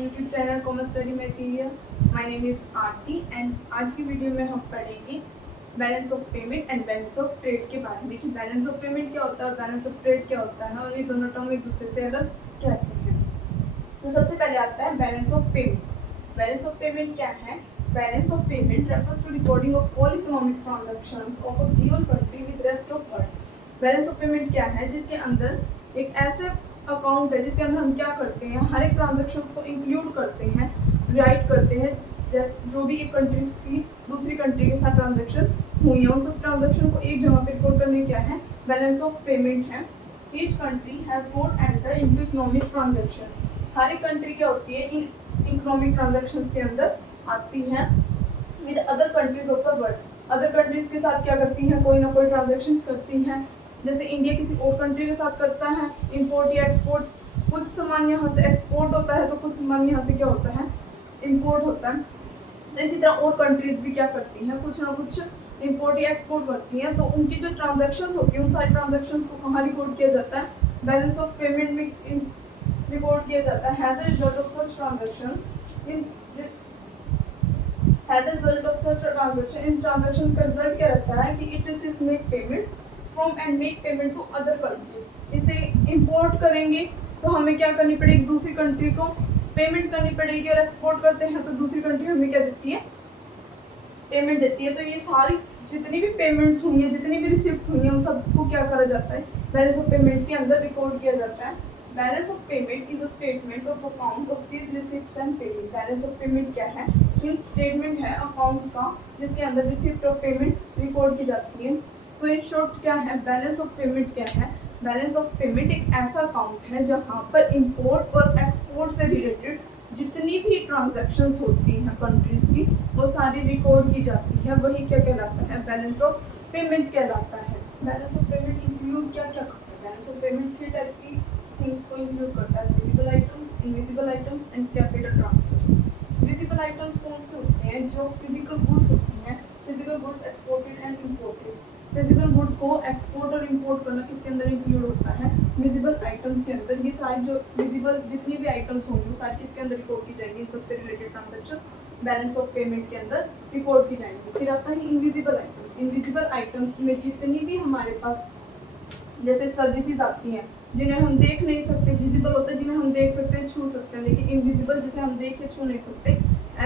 YouTube channel commerce study material. My name is Aarti and आज की video में हम पढ़ेंगे balance of payment and balance of trade के बारे में कि बैलेंस ऑफ पेमेंट क्या होता है और बैलेंस ऑफ ट्रेड क्या होता है और ये दोनों टर्म एक दूसरे से अलग कैसे हैं। तो सबसे पहले आता है balance of payment. Balance of payment क्या है? Balance of payment refers to recording of all economic transactions of a given country with rest of world. Balance of payment क्या है? जिसके अंदर एक ऐसे अकाउंट है जिसके अंदर हम क्या करते हैं, हर एक ट्रांजैक्शंस को इंक्लूड करते हैं, राइट करते हैं, जैसे जो भी एक कंट्री की दूसरी कंट्री के साथ ट्रांजैक्शंस हुई हैं उन सब ट्रांजैक्शन को एक जगह पे रिकॉर्ड करने क्या है, बैलेंस ऑफ पेमेंट है। Each country has not enter into economic transactions. हर एक कंट्री क्या होती है, इन इकोनॉमिक ट्रांजैक्शंस के अंदर आती है with other countries of the world. Other countries के साथ क्या करती हैं, कोई ना कोई ट्रांजैक्शंस करती हैं। जैसे इंडिया किसी और कंट्री के साथ करता है इंपोर्ट या एक्सपोर्ट, कुछ सामान यहाँ से एक्सपोर्ट होता है तो कुछ सामान यहाँ से क्या होता है, इंपोर्ट होता है। तो इसी तरह और कंट्रीज भी क्या करती हैं, कुछ ना कुछ इंपोर्ट या एक्सपोर्ट करती हैं। तो उनकी जो ट्रांजैक्शंस होती हैं उन सारी ट्रांजैक्शंस को कहाँ रिकॉर्ड किया जाता है, बैलेंस ऑफ पेमेंट में रिकॉर्ड किया जाता है। Has a result of such transactions इन ट्रांजैक्शंस का रिजल्ट क्या रहता है कि it receives make payments from and make payment to other countries. इसे इंपोर्ट करेंगे तो हमें क्या करनी पड़ेगी, दूसरी कंट्री को पेमेंट करनी पड़ेगी, और एक्सपोर्ट करते हैं तो दूसरी कंट्री हमें क्या देती है, पेमेंट देती है। तो ये सारी जितनी भी पेमेंट्स हुई है, जितनी भी रिसिप्ट हुई है, उन सबको क्या करा जाता है, बैलेंस ऑफ पेमेंट के अंदर रिकॉर्ड किया जाता है। Balance of payment is a statement of account of these receipts and payment. Balance of payment क्या है, इन स्टेटमेंट है अकाउंट्स का जिसके अंदर रिसिप्ट और पेमेंट रिकॉर्ड की जाती है। सो इन शॉर्ट क्या है, बैलेंस ऑफ पेमेंट क्या है? बैलेंस ऑफ पेमेंट एक ऐसा अकाउंट है जहाँ पर इंपोर्ट और एक्सपोर्ट से रिलेटेड जितनी भी ट्रांजैक्शंस होती हैं कंट्रीज की वो सारी रिकॉर्ड की जाती है। वही क्या कहलाता है, बैलेंस ऑफ पेमेंट कहलाता है। बैलेंस ऑफ पेमेंट इंक्लूड क्या क्या करता है? बैलेंस ऑफ पेमेंट 3 टाइप्स की थिंग्स को इंक्लूड करता है, visible items, invisible items and capital transfer. Visible items कौन से होते हैं, जो फिजिकल गुड्स होती हैं, physical goods exported and imported. Physical goods को एक्सपोर्ट और इंपोर्ट करना किसके अंदर इंक्लूड होता है, विजिबल आइटम्स के अंदर। ये सारी जो विजिबल जितनी भी आइटम्स होंगी वो सारी किसके अंदर रिकॉर्ड की जाएंगी, इन सबसे related transactions balance of payment के अंदर रिकॉर्ड की जाएंगी। फिर आता है इनविजिबल आइटम्स। इनविजिबल आइटम्स में जितनी भी हमारे पास जैसे सर्विसेज आती हैं जिन्हें हम देख नहीं सकते, विजिबल होते हैं जिन्हें हम देख सकते हैं, छू सकते हैं, लेकिन इनविजिबल जिसे हम देख या छू नहीं सकते,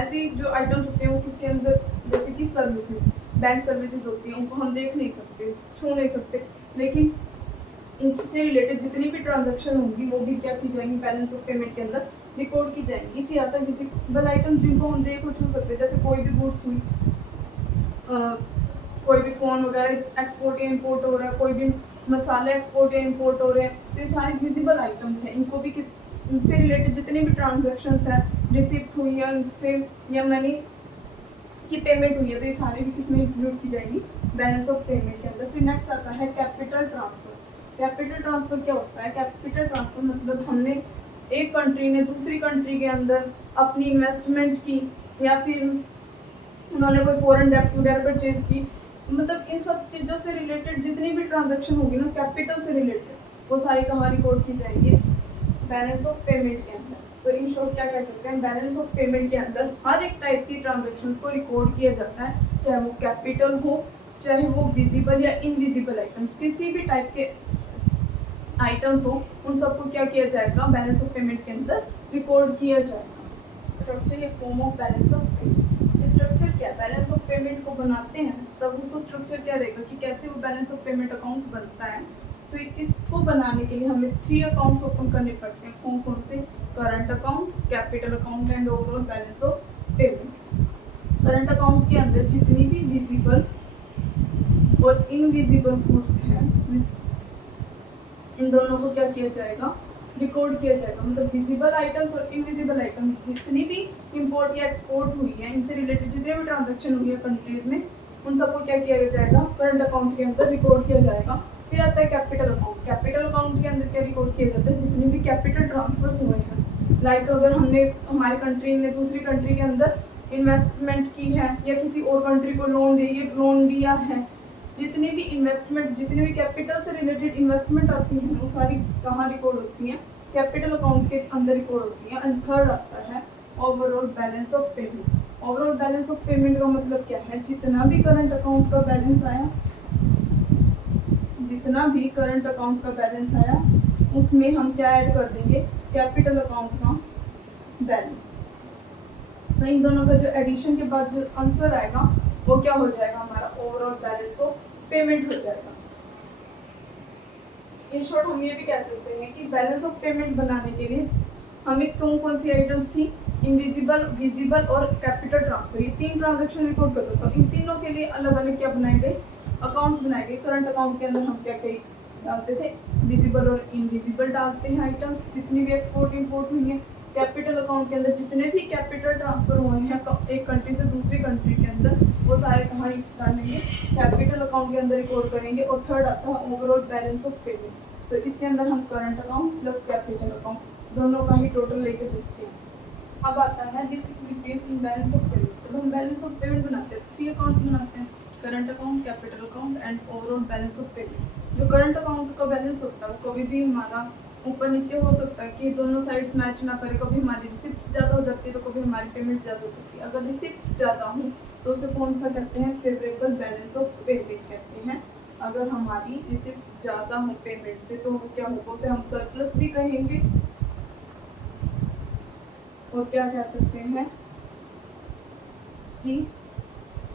ऐसी जो आइटम्स होते हैं वो किसके अंदर, जैसे कि सर्विसेज, बैंक सर्विसेज होती हैं, उनको हम देख नहीं सकते, छू नहीं सकते, लेकिन इनसे रिलेटेड जितनी भी ट्रांजैक्शन होंगी वो भी क्या की जाएंगी, बैलेंस ऑफ पेमेंट के अंदर रिकॉर्ड की जाएंगी। फिर आता है विजिबल आइटम जिनको हम देख और छू सकते हैं, जैसे कोई भी गुड्स हुई, कोई भी फ़ोन वगैरह एक्सपोर्ट या इम्पोर्ट हो रहा है, कोई भी मसाले एक्सपोर्ट या इम्पोर्ट हो रहे हैं, तो ये सारे विजिबल आइटम्स हैं। इनको भी इनसे रिलेटेड जितनी भी ट्रांजैक्शंस हैं, रिसिप्ट हुई है उनसे या मनी की पेमेंट हुई है, तो ये सारी भी किसमें इंक्लूड की जाएंगी, बैलेंस ऑफ पेमेंट के अंदर। फिर नेक्स्ट आता है कैपिटल ट्रांसफर। कैपिटल ट्रांसफर क्या होता है? कैपिटल ट्रांसफर मतलब हमने एक कंट्री ने दूसरी कंट्री के अंदर अपनी इन्वेस्टमेंट की या फिर उन्होंने कोई फॉरेन डेब्ट्स वगैरह परचेज की, मतलब इन सब चीज़ों से रिलेटेड जितनी भी ट्रांजैक्शन होगी ना कैपिटल से रिलेटेड, वो सारी कहाँ रिकॉर्ड की जाएंगी, बैलेंस ऑफ पेमेंट के अंदर। तो इन शॉर्ट क्या कह सकते हैं, बैलेंस ऑफ पेमेंट के अंदर हर एक टाइप की ट्रांजैक्शंस को रिकॉर्ड किया जाता है, चाहे वो कैपिटल हो, चाहे वो विजिबल या इनविजिबल आइटम्स, किसी भी टाइप के आइटम्स हो, उन सबको क्या किया जाएगा, बैलेंस ऑफ पेमेंट के अंदर रिकॉर्ड किया जाएगा। स्ट्रक्चर या form of balance of payment. Structure क्या, बैलेंस ऑफ पेमेंट को बनाते हैं तब उसको स्ट्रक्चर क्या रहेगा कि कैसे वो बैलेंस ऑफ पेमेंट अकाउंट बनता है। तो इसको बनाने के लिए हमें 3 अकाउंट्स ओपन करने पड़ते हैं। कौन कौन से, current account, capital account and overall balance of payment. Current account के अंदर जितनी भी विजिबल और इनविजिबल गुड्स हैं इन दोनों को क्या किया जाएगा, रिकॉर्ड किया जाएगा। मतलब विजिबल आइटम्स और इनविजिबल आइटम्स जितनी भी इंपोर्ट या एक्सपोर्ट हुई है, इनसे रिलेटेड जितने भी ट्रांजैक्शन हुई है कंट्रीज में, उन सबको क्या किया जाएगा, करंट अकाउंट के अंदर रिकॉर्ड किया जाएगा। फिर आता है कैपिटल अकाउंट। कैपिटल अकाउंट के अंदर क्या रिकॉर्ड किया जाता है, जितनी भी कैपिटल ट्रांसफर्स हुए हैं, लाइक अगर हमने हमारी कंट्री ने दूसरी कंट्री के अंदर इन्वेस्टमेंट की है या किसी और कंट्री को लोन दिया है, जितनी भी इन्वेस्टमेंट, जितनी भी कैपिटल से रिलेटेड इन्वेस्टमेंट आती है वो सारी कहाँ रिकॉर्ड होती हैं, कैपिटल अकाउंट के अंदर रिकॉर्ड होती है। एंड थर्ड आता है overall balance of payment. Overall balance of payment का मतलब क्या है, जितना भी करंट अकाउंट का बैलेंस आया, जितना भी करंट अकाउंट का बैलेंस आया उसमें हम क्या ऐड कर देंगे, कैपिटल अकाउंट का बैलेंस। तो इन दोनों का जो एडिशन के बाद जो आंसर आएगा वो क्या हो जाएगा, हमारा ओवरऑल बैलेंस ऑफ पेमेंट हो जाएगा। इन शॉर्ट हम ये भी कह सकते हैं कि बैलेंस ऑफ पेमेंट बनाने के लिए हमें कौन कौन सी आइटम थी, इनविजिबल, विजिबल और कैपिटल ट्रांसफर, ये 3 ट्रांजैक्शन रिकॉर्ड करता था। इन तीनों के लिए अलग अलग क्या बनाए गए, अकाउंट्स बनाए गए। करंट अकाउंट के अंदर हम क्या क्या डालते थे, विजिबल और इनविजिबल डालते हैं आइटम्स जितनी भी एक्सपोर्ट इंपोर्ट हुई है। कैपिटल अकाउंट के अंदर जितने भी कैपिटल ट्रांसफर हुए हैं एक कंट्री से दूसरी कंट्री के अंदर, वो सारे कहाँ डालेंगे, कैपिटल अकाउंट के अंदर रिकॉर्ड करेंगे। और थर्ड आता है ओवरऑल बैलेंस ऑफ पेमेंट। तो इसके अंदर हम current account plus capital account दोनों का ही टोटल लेके चलते हैं। अब आता है disequilibrium in balance of payment. जब हम बैलेंस ऑफ पेमेंट बनाते हैं तो 3 अकाउंट्स बनाते हैं, current account, capital account and overall balance of payment. जो करंट अकाउंट का बैलेंस होता है वो कभी भी हमारा ऊपर नीचे हो सकता है कि दोनों साइड्स मैच ना करे, कभी हमारी रिसिप्ट्स ज़्यादा हो जाती है तो कभी हमारी पेमेंट ज़्यादा हो जाती है। अगर रिसिप्ट्स ज़्यादा हो तो उसे कौन सा कहते हैं, फेवरेबल बैलेंस ऑफ पेमेंट कहते हैं। अगर हमारी रिसिप्ट्स ज़्यादा हो पेमेंट से तो क्या होगा, उसे हम सरप्लस भी कहेंगे और क्या कह सकते हैं कि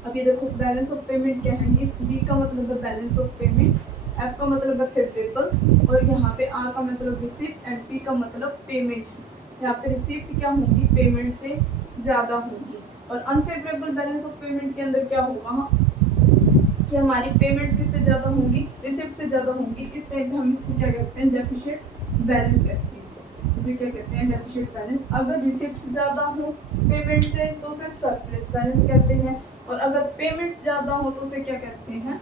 अभी देखो बैलेंस ऑफ पेमेंट क्या है, इस बी का मतलब है बैलेंस ऑफ पेमेंट, एफ का मतलब है फेवरेबल और यहाँ पे आर का मतलब रिसिप्ट एंड पी का मतलब पेमेंट है। यहाँ पे रिसिप्ट क्या होगी, पेमेंट से ज़्यादा होगी। और अनफेवरेबल बैलेंस ऑफ पेमेंट के अंदर क्या होगा कि हमारी पेमेंट्स किससे ज़्यादा होंगी, रिसिप्ट से ज़्यादा होंगी। इस टाइम पे हम इसको क्या कहते हैं, डेफिशिट बैलेंस कहते हैं। इसे क्या कहते हैं, डेफिशिट बैलेंस। अगर रिसिप्ट ज़्यादा हो पेमेंट से तो उसे सरप्लस बैलेंस कहते हैं, और अगर पेमेंट्स ज़्यादा हो तो उसे क्या कहते हैं,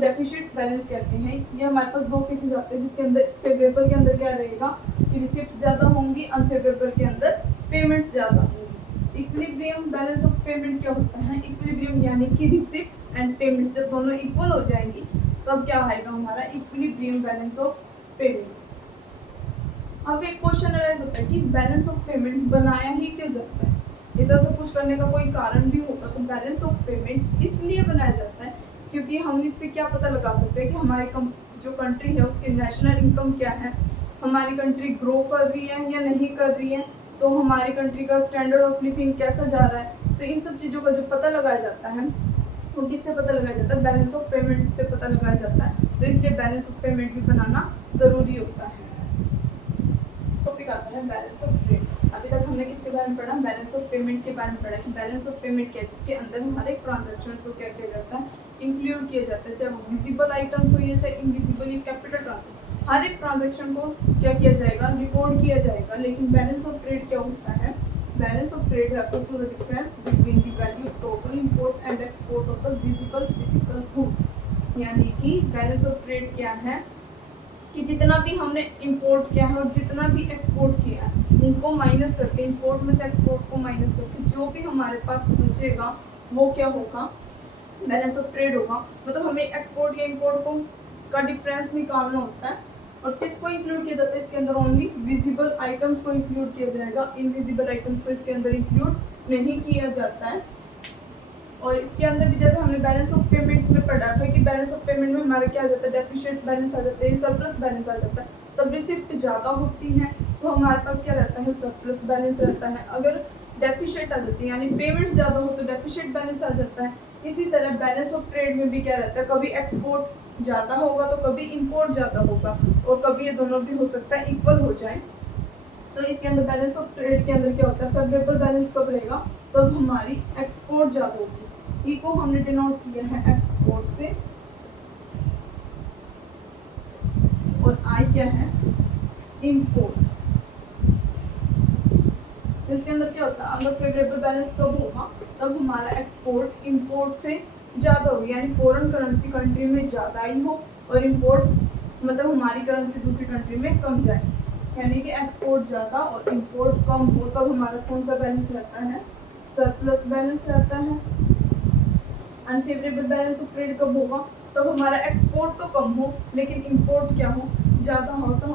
डेफिशिट बैलेंस कहते हैं। ये हमारे पास 2 केसेस आते हैं जिसके अंदर फेवरेबल के अंदर क्या रहेगा कि रिसिप्ट ज़्यादा होंगी, अनफेवरेबल के अंदर पेमेंट्स ज़्यादा होंगी। इक्विलिब्रियम बैलेंस ऑफ पेमेंट क्या होता है, इक्विलिब्रियम यानी कि रिसिप्ट्स एंड पेमेंट्स जब दोनों इक्वल हो जाएंगी तब क्या आएगा हमारा इक्विलिब्रियम बैलेंस ऑफ पेमेंट। अब एक क्वेश्चन अराइज होता है कि बैलेंस ऑफ पेमेंट बनाया ही क्यों जाता है, ये तो सब कुछ करने का कोई कारण भी होगा। तो बैलेंस ऑफ पेमेंट इसलिए बनाया जाता है क्योंकि हम इससे क्या पता लगा सकते हैं कि हमारी जो कंट्री है उसकी नेशनल इनकम क्या है, हमारी कंट्री ग्रो कर रही है या नहीं कर रही है, तो हमारी कंट्री का स्टैंडर्ड ऑफ लिविंग कैसा जा रहा है। तो इन सब चीज़ों का जो पता लगाया जाता है वो किससे पता लगाया जाता है, बैलेंस ऑफ पेमेंट से पता लगाया जाता है। तो इसलिए बैलेंस ऑफ पेमेंट भी बनाना ज़रूरी होता है। टॉपिक आता है बैलेंस ऑफ ट्रेड। अभी तक हमने किसके बारे में पढ़ा, बैलेंस ऑफ पेमेंट के बारे में पढ़ा कि बैलेंस ऑफ पेमेंट क्या है, जिसके अंदर हमारे ट्रांजैक्शंस को क्या किया जाता है, इंक्लूड किया जाता है, चाहे वो विजिबल आइटम्स हो या चाहे इनविजिबल या कैपिटल ट्रांसफर, हर एक ट्रांजैक्शन को क्या किया जाएगा, रिकॉर्ड किया जाएगा। लेकिन बैलेंस ऑफ ट्रेड क्या होता है, balance of trade refers to the difference between the value of total import and export of the visible physical goods. यानी कि बैलेंस ऑफ ट्रेड क्या है कि जितना भी हमने इंपोर्ट किया है और जितना भी एक्सपोर्ट किया है उनको माइनस करके, इंपोर्ट में से एक्सपोर्ट को माइनस करके जो भी हमारे पास बचेगा वो क्या होगा, बैलेंस ऑफ ट्रेड होगा। मतलब हमें एक्सपोर्ट या इंपोर्ट को का डिफरेंस निकालना होता है। और किसको इंक्लूड किया जाता है इसके अंदर, ओनली विजिबल आइटम्स को इंक्लूड किया जाएगा, इनविजिबल आइटम्स को इसके अंदर इंक्लूड नहीं किया जाता है। और इसके अंदर भी जैसे हमने बैलेंस ऑफ पेमेंट में पढ़ा था कि बैलेंस ऑफ पेमेंट में हमारा क्या आ जाता है, डेफिशिएंट बैलेंस आ जाता है, सरप्लस बैलेंस आ जाता है। तब रिसिप्ट ज़्यादा होती है तो हमारे पास क्या रहता है, सरप्लस बैलेंस रहता है। अगर डेफिशिएंट आ जाती है यानी पेमेंट ज़्यादा हो तो डेफिशिएंट बैलेंस आ जाता है। इसी तरह बैलेंस ऑफ ट्रेड में भी क्या रहता है, कभी एक्सपोर्ट ज़्यादा होगा तो कभी इंपोर्ट ज़्यादा होगा, और कभी ये दोनों भी हो सकता है इक्वल हो जाए। तो इसके अंदर बैलेंस ऑफ ट्रेड के अंदर क्या होता है, फेवरेबल बैलेंस कब रहेगा, तब हमारी एक्सपोर्ट ज़्यादा होगी। ई को हमने डिनोट किया है एक्सपोर्ट से, और आई क्या है, इंपोर्ट। इसके अंदर क्या होता है, अगर फेवरेबल बैलेंस कब होगा, तब हमारा एक्सपोर्ट इंपोर्ट से ज़्यादा होगी, यानी फॉरेन करेंसी कंट्री में ज़्यादा आई हो और इंपोर्ट मतलब हमारी करेंसी दूसरी कंट्री में कम जाए। यानी कि एक्सपोर्ट ज़्यादा और इंपोर्ट कम हो तब हमारा कौन सा बैलेंस रहता है, सरप्लस बैलेंस रहता है। अनफेवरेबल बैलेंस ऑफ ट्रेड कब होगा, तब हमारा एक्सपोर्ट तो कम हो लेकिन इंपोर्ट क्या हो, ज़्यादा हो, तो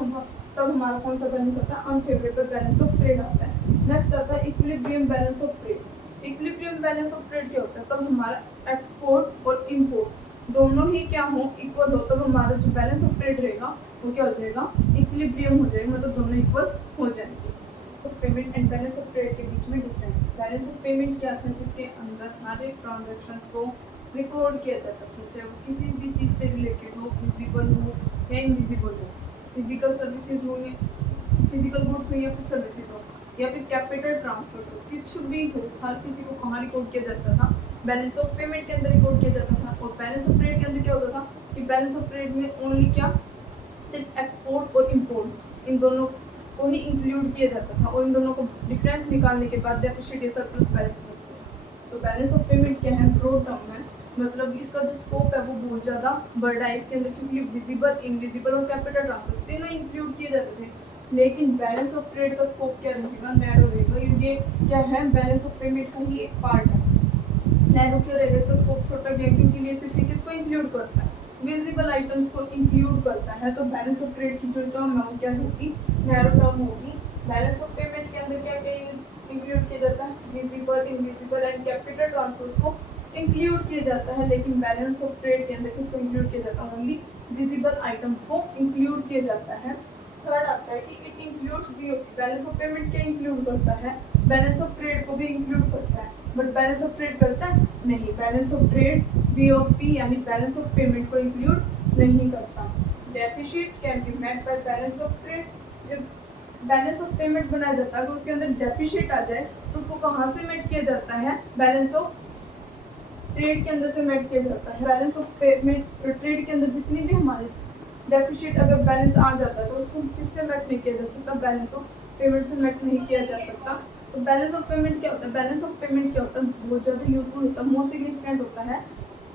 तब हमारा कौन सा बैलेंस आता है, अनफेवरेबल बैलेंस ऑफ ट्रेड आता है। नेक्स्ट आता है equilibrium balance of trade. Equilibrium balance of trade क्या होता है, तब हमारा एक्सपोर्ट और इम्पोर्ट दोनों ही क्या हो, इक्वल हो, तब हमारा जो बैलेंस ऑफ ट्रेड रहेगा वो क्या हो जाएगा, इक्विलिब्रियम हो जाएगा, मतलब दोनों इक्वल हो जाएंगे। Payment and balance of trade के बीच में डिफरेंस। बैलेंस ऑफ पेमेंट क्या था, जिसके अंदर हर एक ट्रांजैक्शंस को रिकॉर्ड किया जाता था, चाहे वो किसी भी चीज़ से रिलेटेड हो, विजिबल हो या इनविजिबल हो, फिजिकल सर्विसेज हो या फिजिकल गुड्स हो या फिर सर्विसेज हो या फिर कैपिटल ट्रांसफर्स हो, कुछ भी हो, हर किसी को कहाँ रिकॉर्ड किया जाता था, बैलेंस ऑफ पेमेंट के अंदर रिकॉर्ड किया जाता था। और बैलेंस ऑफ ट्रेड के अंदर क्या होता था कि बैलेंस ऑफ ट्रेड में ओनली क्या, सिर्फ एक्सपोर्ट और इम्पोर्ट इन दोनों को ही इंक्लूड किया जाता था, और इन दोनों को डिफरेंस निकालने के बाद डेफिसिट या सरप्लस बैलेंस बनता है। तो बैलेंस ऑफ पेमेंट क्या है, ब्रॉड टर्म है, मतलब इसका जो स्कोप है वो बहुत ज़्यादा बड़ा है इसके अंदर, क्योंकि विजिबल, इनविजिबल और कैपिटल ट्रांसफर्स तीनों इंक्लूड किए जाते थे। लेकिन बैलेंस ऑफ ट्रेड का स्कोप क्या रहेगा, नैरो रहेगा। ये क्या है, बैलेंस ऑफ पेमेंट का ही एक पार्ट है। नैरो क्यों रहेगा, इसका स्कोप छोटा गया क्योंकि ये सिर्फ किसको इंक्लूड करता है, विजिबल आइटम्स को इंक्लूड करता है। तो बैलेंस ऑफ ट्रेड की जो टर्म है वो क्या होगी, नैरो टर्म होगी। बैलेंस ऑफ पेमेंट के अंदर क्या क्या इंक्लूड किया जाता है, visible, invisible and capital transfers को इंक्लूड किया जाता है। लेकिन बैलेंस ऑफ ट्रेड के अंदर किसको इंक्लूड किया जाता है, ओनली विजिबल आइटम्स को इंक्लूड किया जाता है। थर्ड आता है कि it includes BOP. Balance of payment क्या इंक्लूड करता है, बैलेंस ऑफ ट्रेड को भी इंक्लूड करता है, बट बैलेंस ऑफ ट्रेड करता है नहीं। बैलेंस ऑफ ट्रेड बीओपी यानी बैलेंस ऑफ पेमेंट को इंक्लूड नहीं करता। Deficit can be met by balance of trade. जब बैलेंस ऑफ पेमेंट बनाया जाता है, अगर उसके अंदर डेफिसिट आ जाए तो उसको कहाँ से मेट किया जाता है, बैलेंस ऑफ ट्रेड के अंदर से मेट किया जाता है। बैलेंस ऑफ पेमेंट ट्रेड के अंदर जितनी भी हमारे डेफिसिट अगर बैलेंस आ जाता है तो उसको किससे मेट नहीं किया जा सकता, बैलेंस ऑफ पेमेंट से मेट नहीं किया जा सकता। तो बैलेंस ऑफ पेमेंट क्या होता है, बैलेंस ऑफ पेमेंट क्या होता है, बहुत ज़्यादा यूजफुल होता है, मोस्ट सिग्निफिकेंट होता है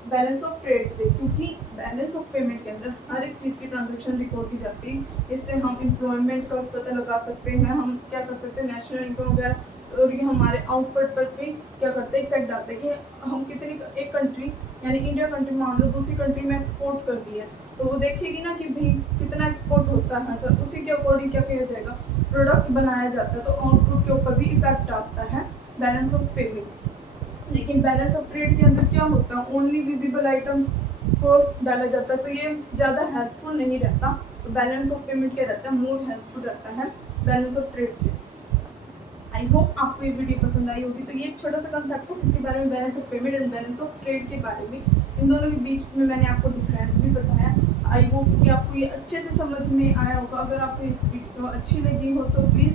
बैलेंस ऑफ ट्रेड से, क्योंकि बैलेंस ऑफ पेमेंट के अंदर हर एक चीज़ की ट्रांजैक्शन रिकॉर्ड की जाती है। इससे हम एम्प्लॉयमेंट का पता लगा सकते हैं, हम क्या कर सकते हैं, नेशनल इनकम वगैरह, और ये हमारे आउटपुट पर भी क्या करता है, इफेक्ट डालता है कि हम कितनी, एक कंट्री यानी इंडिया कंट्री मान लो दूसरी कंट्री में एक्सपोर्ट कर रही है, तो वो देखेगी ना कि भाई कितना एक्सपोर्ट होता है सर, उसी के अकॉर्डिंग क्या किया जाएगा, प्रोडक्ट बनाया जाता है, तो आउटपुट के ऊपर भी इफेक्ट आता है बैलेंस ऑफ पेमेंट। लेकिन बैलेंस ऑफ ट्रेड के अंदर क्या होता है, ओनली विजिबल आइटम्स को डाला जाता है, तो ये ज़्यादा हेल्पफुल नहीं रहता। तो बैलेंस ऑफ पेमेंट क्या रहता है, मोर हेल्पफुल रहता है बैलेंस ऑफ ट्रेड से। आई होप आपको ये वीडियो पसंद आई होगी। तो ये एक छोटा सा कंसेप्ट है इसके बारे में, balance of payment and balance of trade के बारे में, इन दोनों के बीच में मैंने आपको डिफरेंस भी बताया। आई होप कि आपको ये अच्छे से समझ में आया होगा। अगर आपको ये वीडियो अच्छी लगी हो तो प्लीज़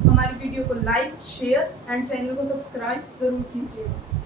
हमारी वीडियो को लाइक, शेयर एंड चैनल को सब्सक्राइब ज़रूर कीजिएगा।